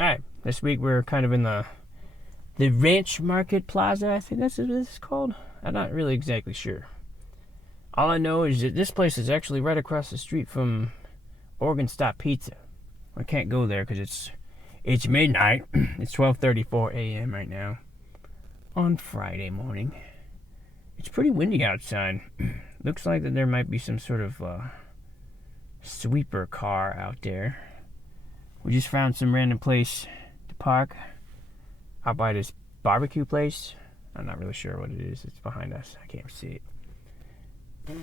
Alright, this week we're kind of in the Ranch Market Plaza, I think that's what it's called. I'm not really exactly sure. All I know is that this place is actually right across the street from Organstop Pizza. I can't go there because it's midnight. It's 12:34 a.m. right now on Friday morning. It's pretty windy outside. Looks like that there might be some sort of sweeper car out there. We just found some random place to park out by this barbecue place. I'm not really sure what it is. It's behind us. I can't see it.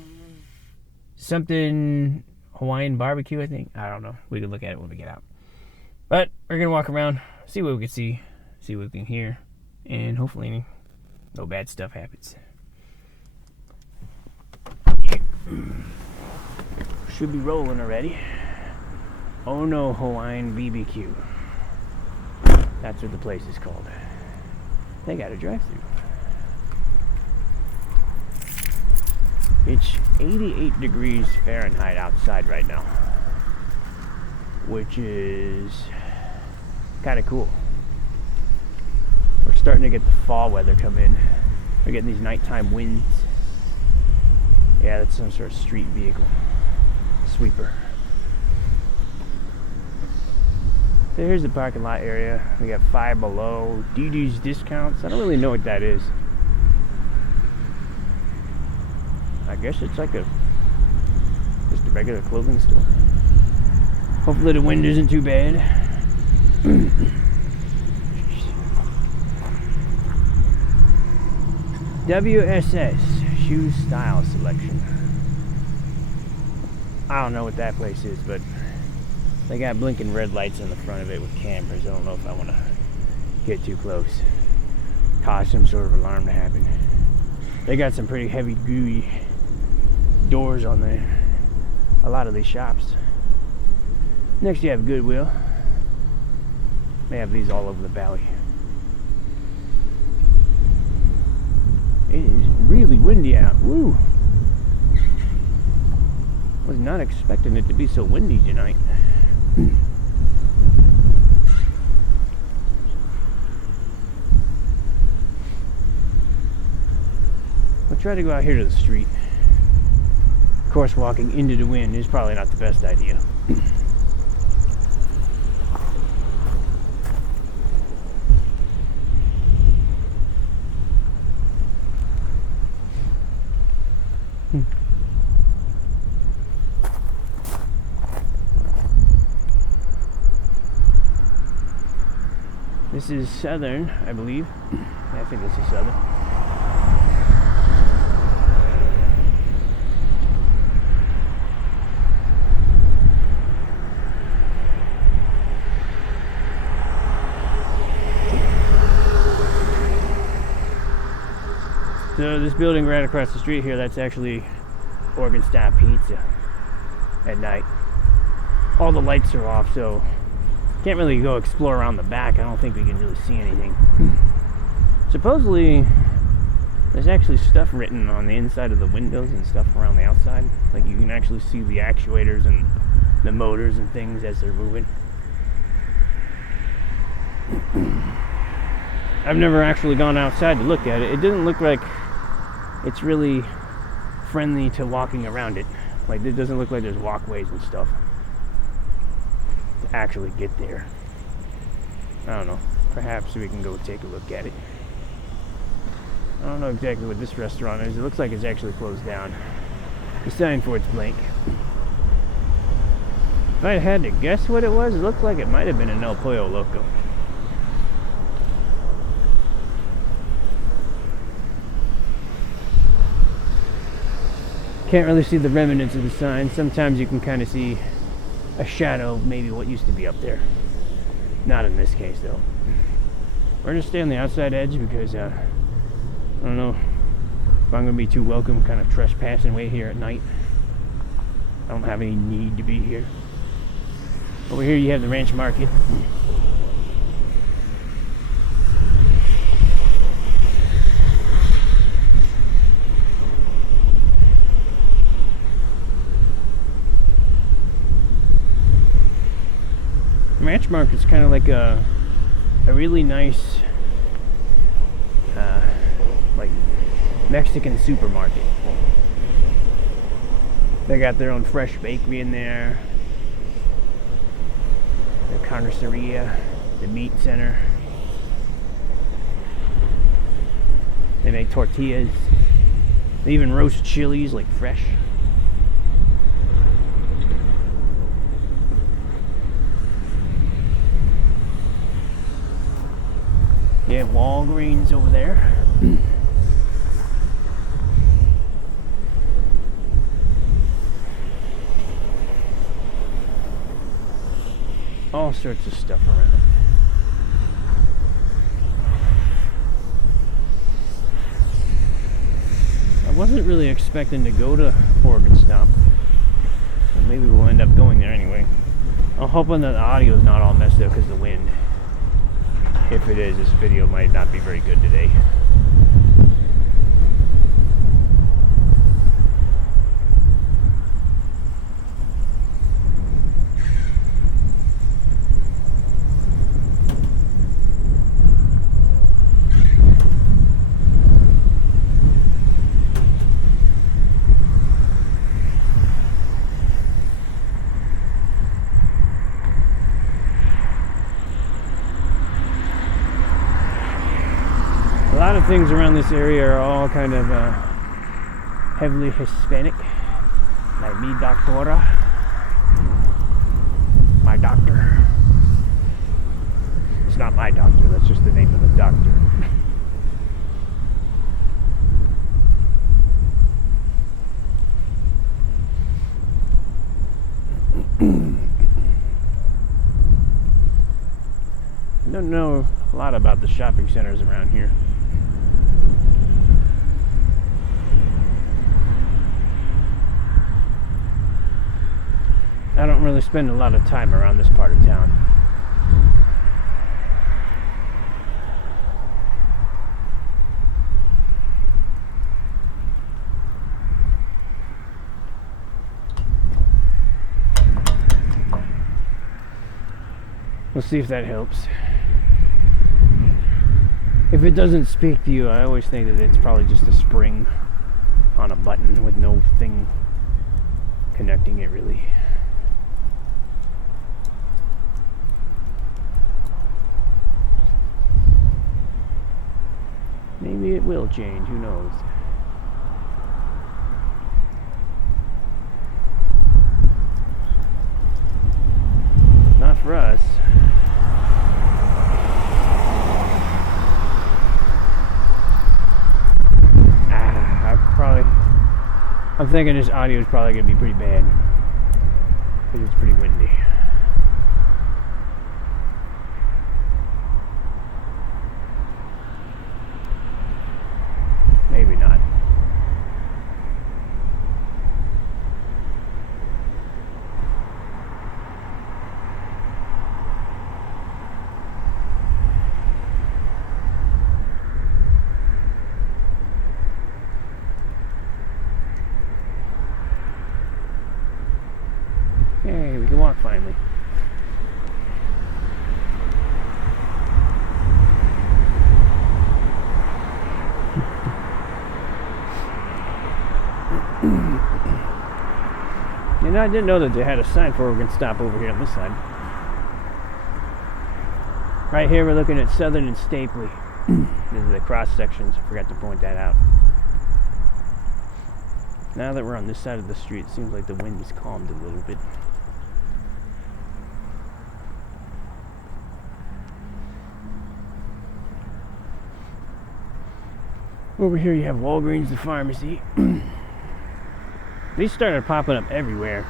Something Hawaiian barbecue, I think. I don't know. We can look at it when we get out. But we're going to walk around, see what we can see what we can hear, and hopefully no bad stuff happens. Should be rolling already. Oh no, Hawaiian BBQ. That's what the place is called. They got a drive-thru. It's 88 degrees Fahrenheit outside right now, which is kind of cool. We're starting to get the fall weather come in. We're getting these nighttime winds. Yeah, that's some sort of street vehicle. Sweeper. So here's the parking lot area. We got Five Below, DD's Discounts. I don't really know what that is. I guess it's like just a regular clothing store. Hopefully the wind isn't too bad. WSS Shoe Style Selection. I don't know what that place is, but they got blinking red lights on the front of it with cameras. I don't know if I want to get too close. Cause some sort of alarm to happen. They got some pretty heavy duty doors on there. A lot of these shops. Next you have Goodwill. They have these all over the valley. It is really windy out. Woo! Was not expecting it to be so windy tonight. We'll try to go out here to the street. Of course, walking into the wind is probably not the best idea. This is Southern, I believe. Yeah, I think this is Southern. So this building right across the street here, that's actually Organstop Pizza at night. All the lights are off, so can't really go explore around the back. I don't think we can really see anything. Supposedly, there's actually stuff written on the inside of the windows and stuff around the outside. Like you can actually see the actuators and the motors and things as they're moving. I've never actually gone outside to look at it. It doesn't look like it's really friendly to walking around it. Like it doesn't look like there's walkways and stuff to actually get there. I don't know. Perhaps we can go take a look at it. I don't know exactly what this restaurant is. It looks like it's actually closed down. The sign for it's blank. If I had to guess what it was, it looked like it might have been an El Pollo Loco. Can't really see the remnants of the sign. Sometimes you can kind of see a shadow of maybe what used to be up there. Not in this case, though. We're going to stay on the outside edge because I don't know if I'm going to be too welcome kind of trespassing way here at night. I don't have any need to be here. Over here you have the Ranch Market. Ranch Market's kind of like a really nice like Mexican supermarket. They got their own fresh bakery in there, the carniceria, the meat center. They make tortillas. They even roast chilies, like fresh. You have Walgreens over there. All sorts of stuff around. I wasn't really expecting to go to Organstop, but maybe we'll end up going there anyway. I'm hoping that the audio's not all messed up because of the wind. If it is, this video might not be very good today. A lot of things around this area are all kind of heavily Hispanic. Like mi doctora, my doctor. It's not my doctor, that's just the name of the doctor. I don't know a lot about the shopping centers around here. I don't really spend a lot of time around this part of town. We'll see if that helps. If it doesn't speak to you, I always think that it's probably just a spring on a button with no thing connecting it really. Maybe it will change, who knows? Not for us. I'm thinking this audio is probably going to be pretty bad because it's pretty windy. Maybe not. Hey, we can walk finally. And I didn't know that they had a sign for Organstop over here on this side. Right here we're looking at Southern and Stapely. These are the cross sections. I forgot to point that out. Now that we're on this side of the street, it seems like the wind has calmed a little bit. Over here you have Walgreens, the pharmacy. These started popping up everywhere.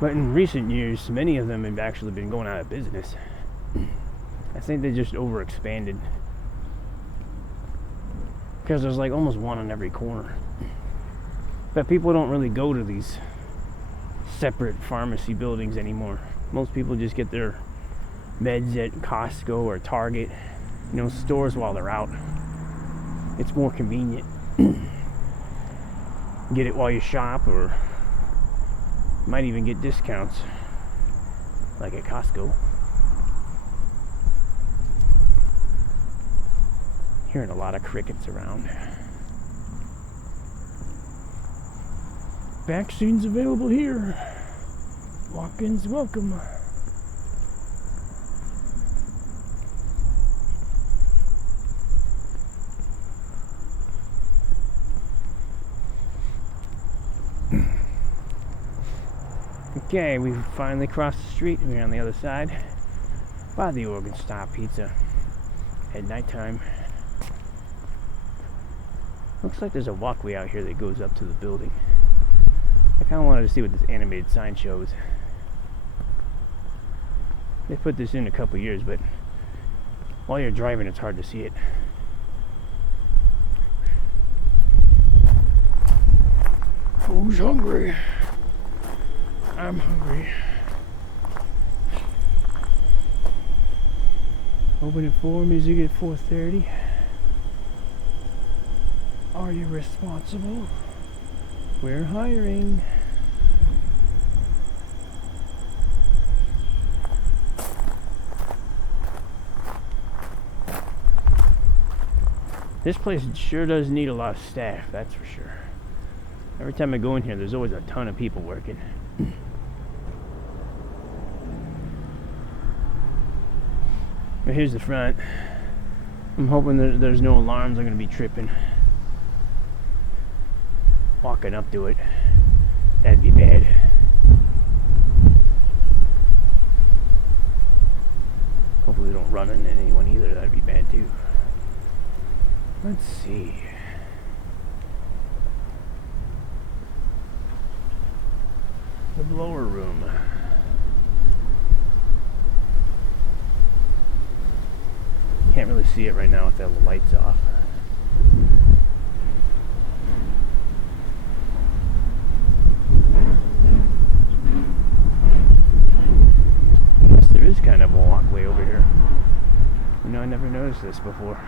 But in recent years, many of them have actually been going out of business. I think they just overexpanded. Because there's like almost one on every corner. But people don't really go to these separate pharmacy buildings anymore. Most people just get their meds at Costco or Target, you know, stores while they're out. It's more convenient. Get it while you shop, or might even get discounts. like at Costco. Hearing a lot of crickets around. Vaccines available here. Walk-ins welcome. Okay, we finally crossed the street. We're on the other side by the Organstop Pizza at nighttime. Looks like there's a walkway out here that goes up to the building. I kind of wanted to see what this animated sign shows. They put this in a couple years, but while you're driving, it's hard to see it. Who's hungry? I'm hungry. Open at 4, music at 4:30. Are you responsible? We're hiring. This place sure does need a lot of staff, that's for sure. Every time I go in here, there's always a ton of people working. But here's the front. I'm hoping that there's no alarms I'm going to be tripping. Walking up to it. That'd be bad. Hopefully we don't run into anyone either. That'd be bad too. Let's see. The blower room. Can't really see it right now with the lights off. I guess there is kind of a walkway over here. You know, I never noticed this before.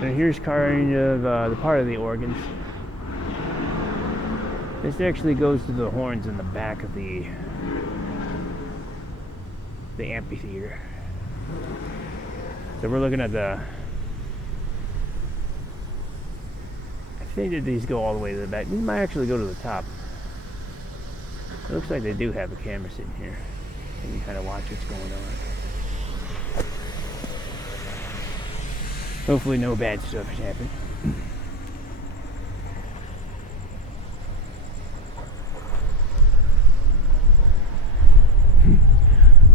And here's kind of the part of the organs. This actually goes to the horns in the back of the amphitheater. So we're looking at the... I think that these go all the way to the back. These might actually go to the top. It looks like they do have a camera sitting here. And you kind of watch what's going on. Hopefully no bad stuff has happened.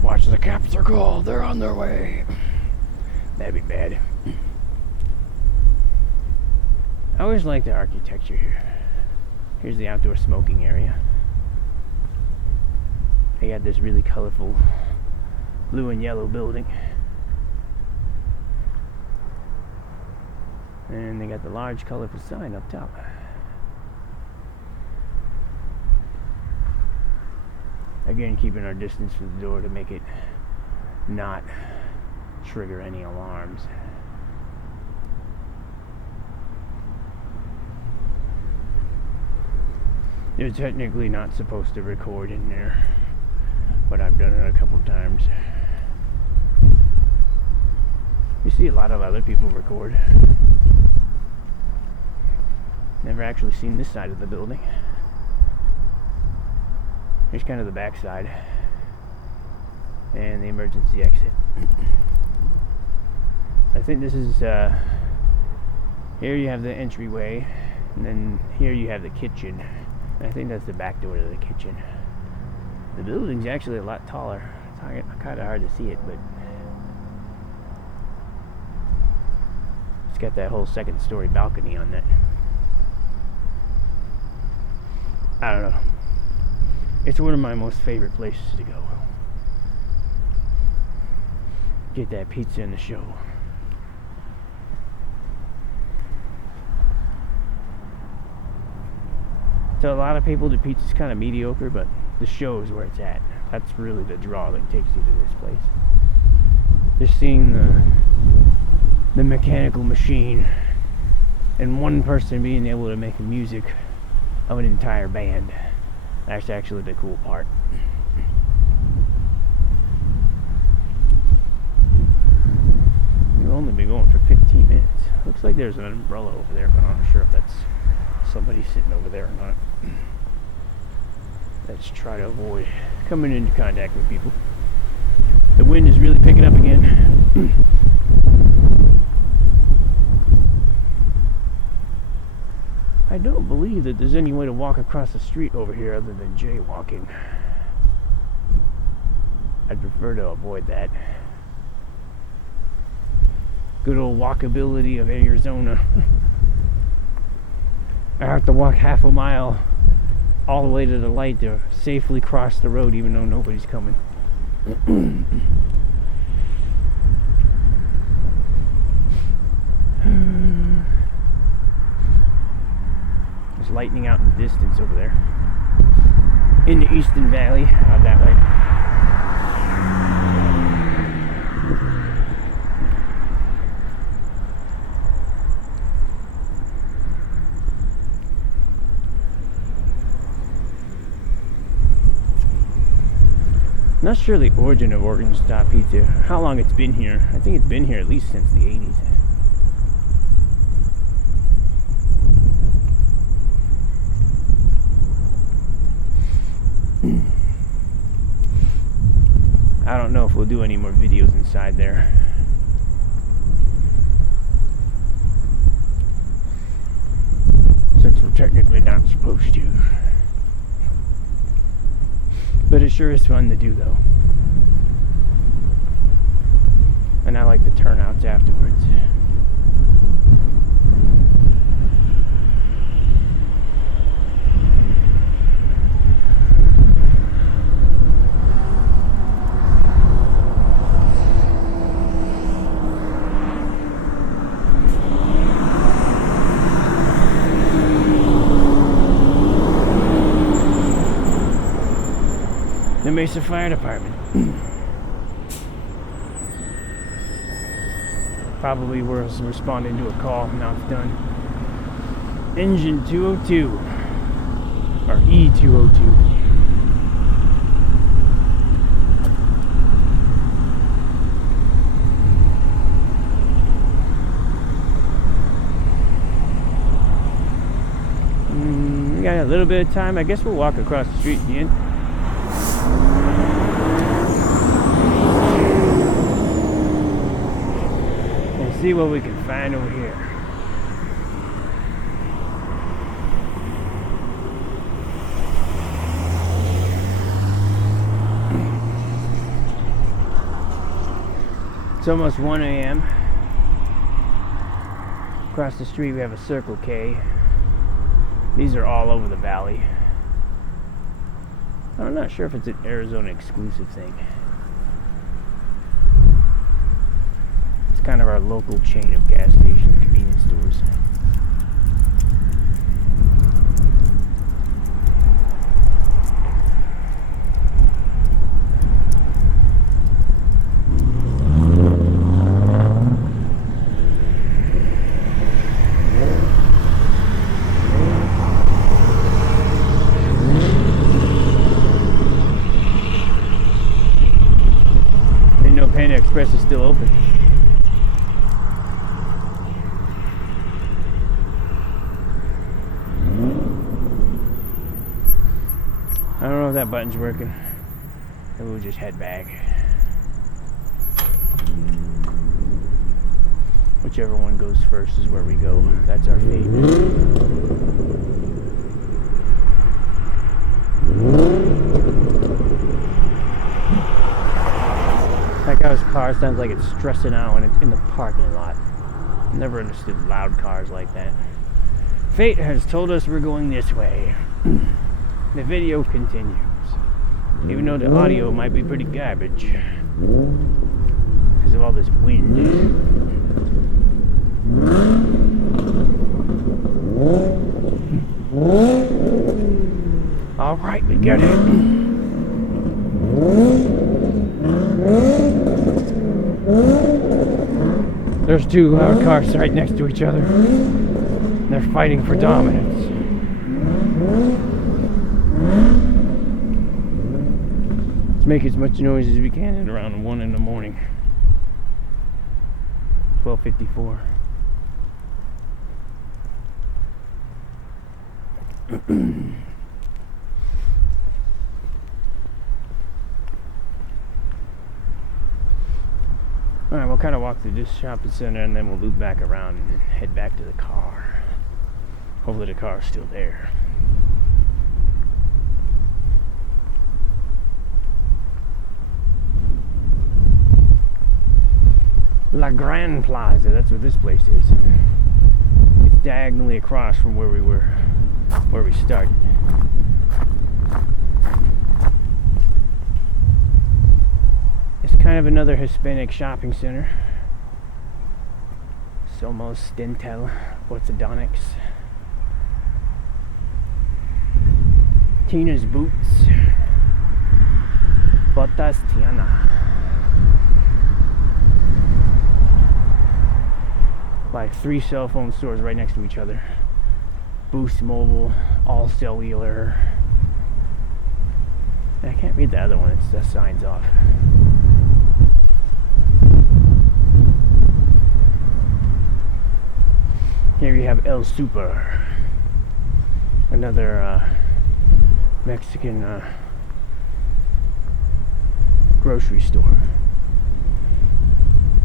Watch the capture call. They're on their way. That'd be bad. I always like the architecture here. Here's the outdoor smoking area. They got this really colorful blue and yellow building. And they got the large colorful sign up top. Again, keeping our distance from the door to make it not trigger any alarms. You're technically not supposed to record in there, but I've done it a couple times. You see a lot of other people record. Never actually seen this side of the building. Here's kind of the back side and the emergency exit. I think this is here you have the entryway, and then here you have the kitchen. I think that's the back door to the kitchen. The building's actually a lot taller. It's kind of hard to see it, but it's got that whole second story balcony on it. I don't know. It's one of my most favorite places to go. Get that pizza in the show. To a lot of people, the pizza's kind of mediocre, but the show is where it's at. That's really the draw that takes you to this place. Just seeing the mechanical machine and one person being able to make the music of an entire band. That's actually the cool part. We've only been going for 15 minutes. Looks like there's an umbrella over there, but I'm not sure if that's somebody sitting over there or not. Let's try to avoid coming into contact with people. The wind is really picking up again. I don't believe that there's any way to walk across the street over here other than jaywalking. I'd prefer to avoid that. Good old walkability of Arizona. I have to walk half a mile all the way to the light to safely cross the road even though nobody's coming. There's lightning out in the distance over there. In the Eastern Valley, out that way. Not sure the origin of Organstop Pizza, how long it's been here. I think it's been here at least since the 80s. I don't know if we'll do any more videos inside there. Since we're technically not supposed to. But it sure is fun to do, though. And I like the turnouts afterwards. The Mesa Fire Department. Probably was responding to a call. Now it's done. Engine 202 or E202. We got a little bit of time. I guess we'll walk across the street again. See what we can find over here. It's almost 1 a.m. Across the street we have a Circle K. These are all over the valley. I'm not sure if it's an Arizona exclusive thing. Kind of our local chain of gas station convenience stores. Didn't know Panda Express is still open. I don't know if that button's working. Maybe we'll just head back. Whichever one goes first is where we go. That's our fate. That guy's car sounds like it's stressing out when it's in the parking lot. Never understood loud cars like that. Fate has told us we're going this way. The video continues, even though the audio might be pretty garbage because of all this wind. All right, we got it. There's two loud cars right next to each other. They're fighting for dominance. Let's make as much noise as we can at around 1 in the morning. 12:54. Alright, we'll kind of walk through this shopping center and then we'll loop back around and head back to the car. Hopefully the car's still there. La Gran Plaza, that's what this place is. It's diagonally across from where we started. It's kind of another Hispanic shopping center. Somos Dental Orthodontics. Tina's Boots. Botas Tiana. Like 3 cell phone stores right next to each other. Boost Mobile, All Cellular. I can't read the other one, it's the signs off. Here you have El Super, another Mexican grocery store.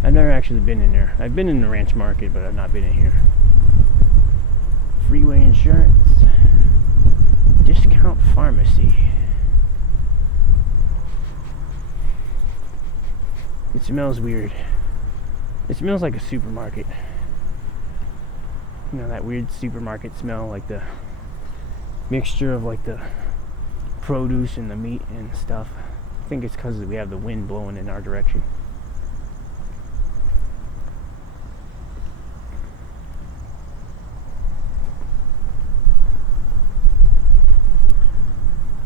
I've never actually been in there. I've been in the ranch market, but I've not been in here. Freeway Insurance. Discount Pharmacy. It smells weird. It smells like a supermarket. You know, that weird supermarket smell, like the mixture of like the produce and the meat and stuff. I think it's because we have the wind blowing in our direction.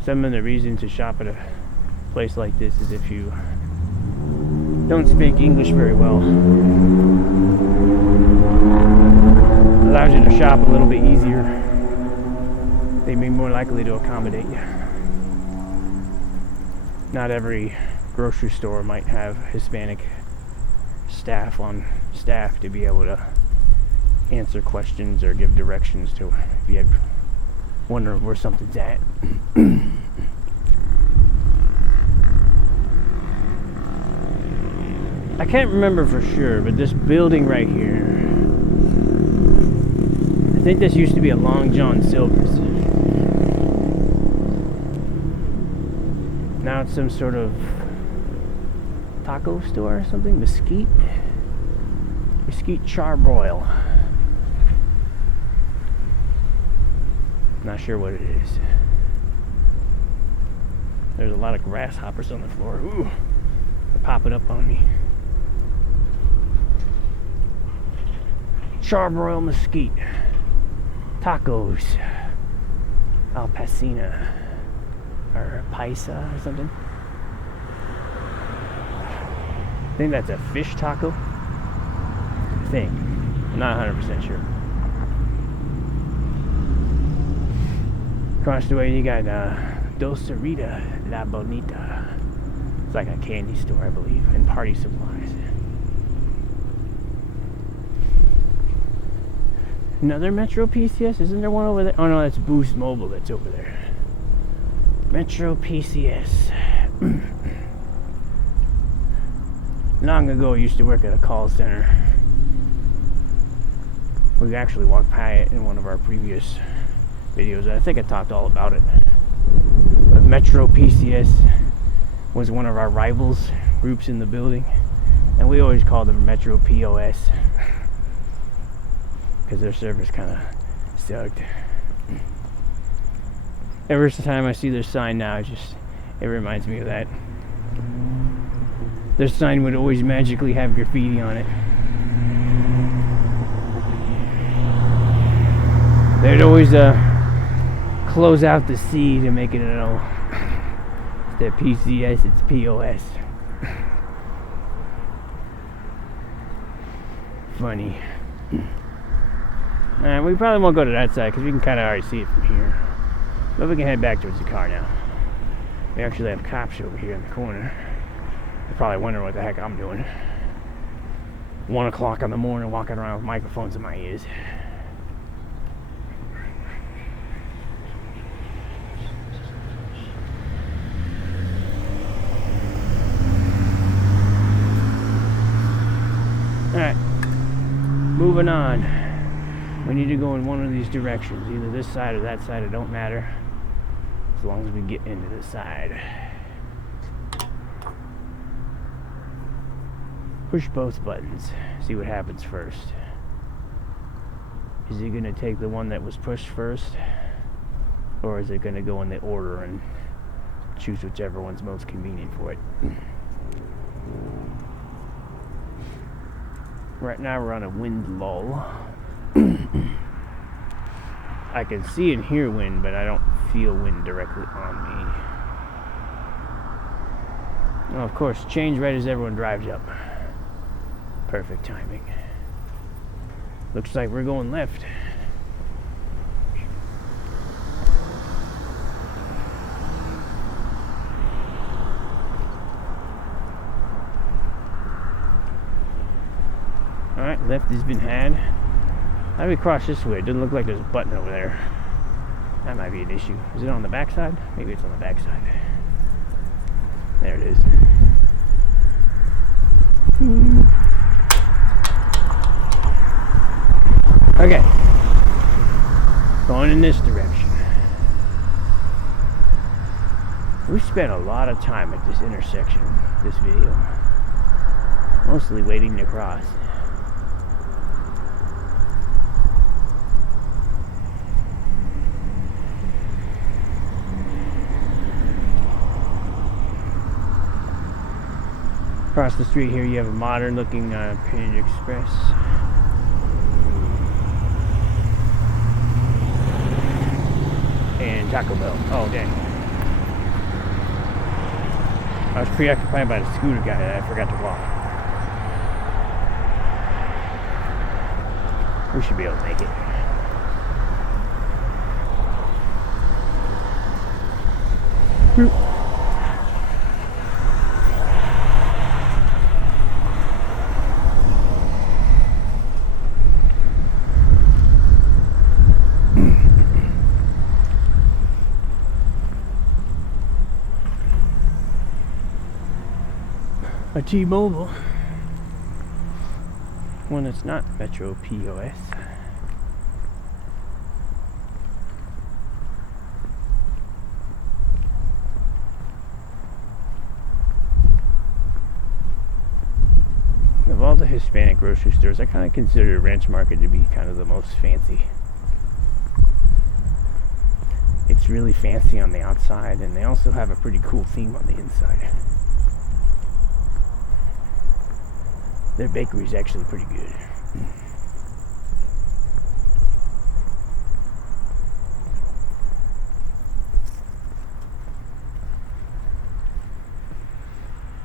Some of the reason to shop at a place like this is if you don't speak English very well. It allows you to shop a little bit easier. They'd be more likely to accommodate you. Not every grocery store might have Hispanic staff on staff to be able to answer questions or give directions to if you wonder where something's at. I can't remember for sure, but this building right here, I think this used to be a Long John Silver's. Now it's some sort of taco store or something. Mesquite Charbroil. Not sure what it is. There's a lot of grasshoppers on the floor. Ooh, they're popping up on me. Charbroil Mesquite. Tacos. Alpacina. Or Paisa or something. I think that's a fish taco. I think. I'm not 100% sure. Across the way you got Dulcerita La Bonita. It's like a candy store, I believe, and party supplies. Another Metro PCS? Isn't there one over there? Oh no, that's Boost Mobile that's over there. Metro PCS. Long ago, I used to work at a call center. We actually walked by it in one of our previous videos. I think I talked all about it. But Metro PCS was one of our rivals groups in the building, and we always called them Metro POS because their service kind of sucked. Every time I see their sign now, it reminds me of that. Their sign would always magically have graffiti on it. They'd always close out the C to make it an O. Instead of PCS, it's POS. funny. Alright, we probably won't go to that side because we can kind of already see it from here. But we can head back towards the car now. We actually have cops over here in the corner. They're probably wondering what the heck I'm doing. 1 o'clock in the morning walking around with microphones in my ears. Alright, moving on. We need to go in one of these directions, either this side or that side, it don't matter, as long as we get into this side. Push both buttons, see what happens first. Is it going to take the one that was pushed first, or is it going to go in the order and choose whichever one's most convenient for it? Right now we're on a wind lull. I can see and hear wind, but I don't feel wind directly on me. Well, of course, change right as everyone drives up. Perfect timing. Looks like we're going left. Alright, left has been had. How do we cross this way? It doesn't look like there's a button over there. That might be an issue. Is it on the back side? Maybe it's on the back side. There it is. Okay. Going in this direction. We spent a lot of time at this intersection, this video. Mostly waiting to cross. Across the street here you have a modern looking Panda Express. And Taco Bell. Oh dang. I was preoccupied by the scooter guy that I forgot to walk. We should be able to make it. A T-Mobile, one that's not Metro POS. Of all the Hispanic grocery stores, I kind of consider Ranch Market to be kind of the most fancy. It's really fancy on the outside, and they also have a pretty cool theme on the inside. Their bakery is actually pretty good.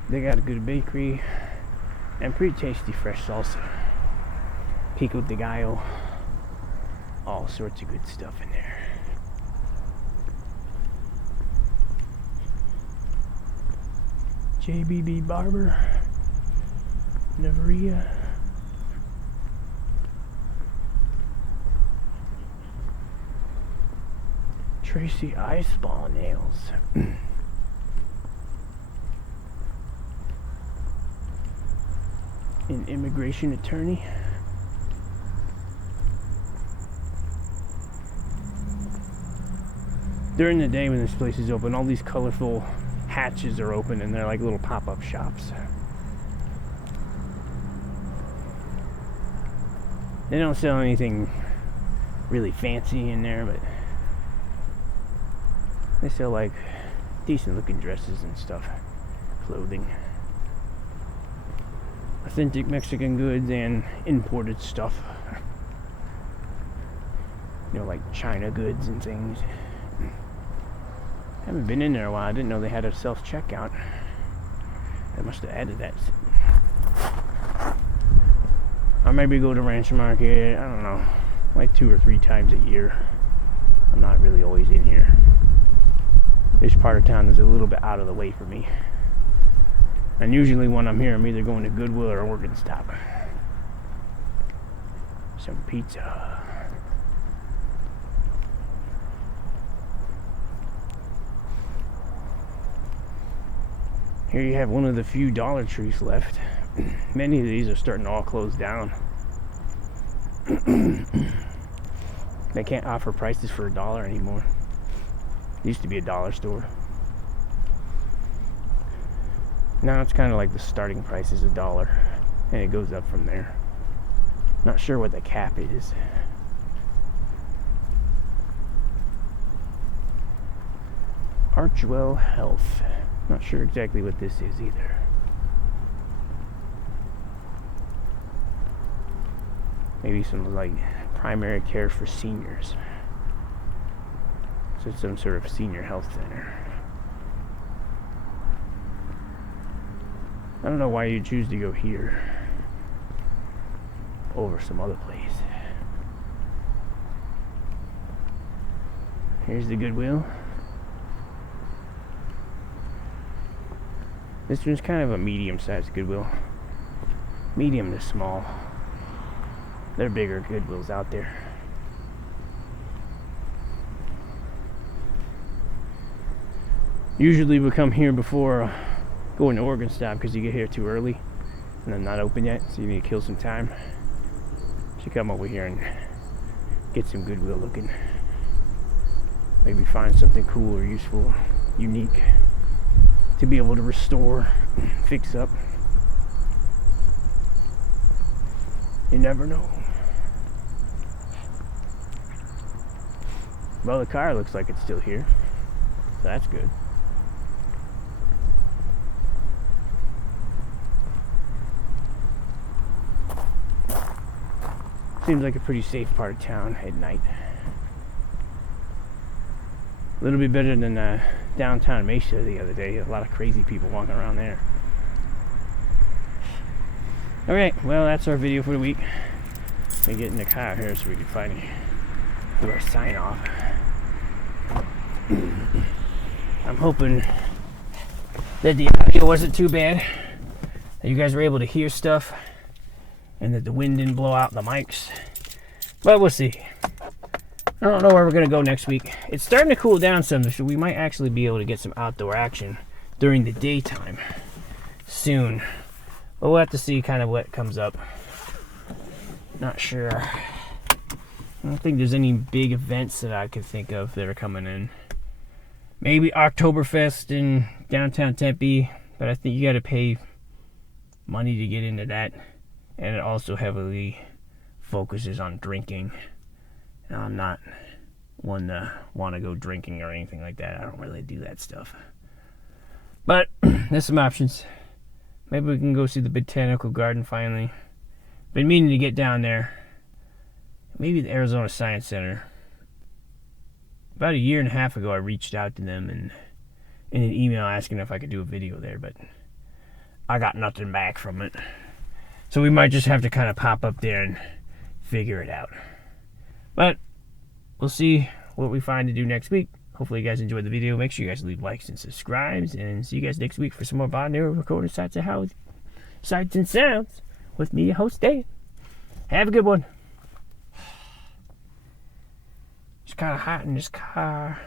They got a good bakery and pretty tasty fresh salsa. Pico de gallo. All sorts of good stuff in there. JBB Barber. Neveria. Tracy Iceball Nails. An immigration attorney. During the day when this place is open, all these colorful hatches are open and they're like little pop-up shops. They don't sell anything really fancy in there, but they sell like decent looking dresses and stuff, clothing, authentic Mexican goods and imported stuff, you know, like China goods and things. I haven't been in there a while. I didn't know they had a self-checkout. They must have added that. I'm maybe go to Ranch Market, I don't know, like 2 or 3 times a year. I'm not really always in here. This part of town is a little bit out of the way for me. And usually when I'm here, I'm either going to Goodwill or Organstop. Some pizza. Here you have one of the few Dollar Trees left. Many of these are starting to all close down. They can't offer prices for $1 anymore. It used to be a dollar store. Now it's kind of like the starting price is $1, and it goes up from there. Not sure what the cap is. Archwell Health. Not sure exactly what this is either. Maybe some like primary care for seniors. So it's some sort of senior health center. I don't know why you choose to go here over some other place. Here's the Goodwill. This one's kind of a medium-sized Goodwill. Medium to small. There are bigger Goodwills out there. Usually we come here before going to Organstop because you get here too early and they're not open yet, so you need to kill some time. So you come over here and get some Goodwill looking. Maybe find something cool or useful, unique to be able to restore, fix up. You never know. Well, the car looks like it's still here, so that's good. Seems like a pretty safe part of town at night. A little bit better than downtown Mesa the other day. A lot of crazy people walking around there. Alright, well, that's our video for the week. Let me get in the car here so we can finally do our sign off. I'm hoping that the audio wasn't too bad, that you guys were able to hear stuff, and that the wind didn't blow out the mics. But we'll see. I don't know where we're going to go next week. It's starting to cool down some, so we might actually be able to get some outdoor action during the daytime soon. But we'll have to see kind of what comes up. Not sure. I don't think there's any big events that I could think of that are coming in. Maybe Oktoberfest in downtown Tempe, but I think you got to pay money to get into that. And it also heavily focuses on drinking. And I'm not one to want to go drinking or anything like that. I don't really do that stuff. But there's some options. Maybe we can go see the Botanical Garden finally. Been meaning to get down there. Maybe the Arizona Science Center. About 1.5 years ago, I reached out to them and in an email asking if I could do a video there, but I got nothing back from it. So we might just have to kind of pop up there and figure it out. But we'll see what we find to do next week. Hopefully you guys enjoyed the video. Make sure you guys leave likes and subscribes, and see you guys next week for some more binaural recording sights and sounds with me, your host Dan. Have a good one. It's kind of hot in this car.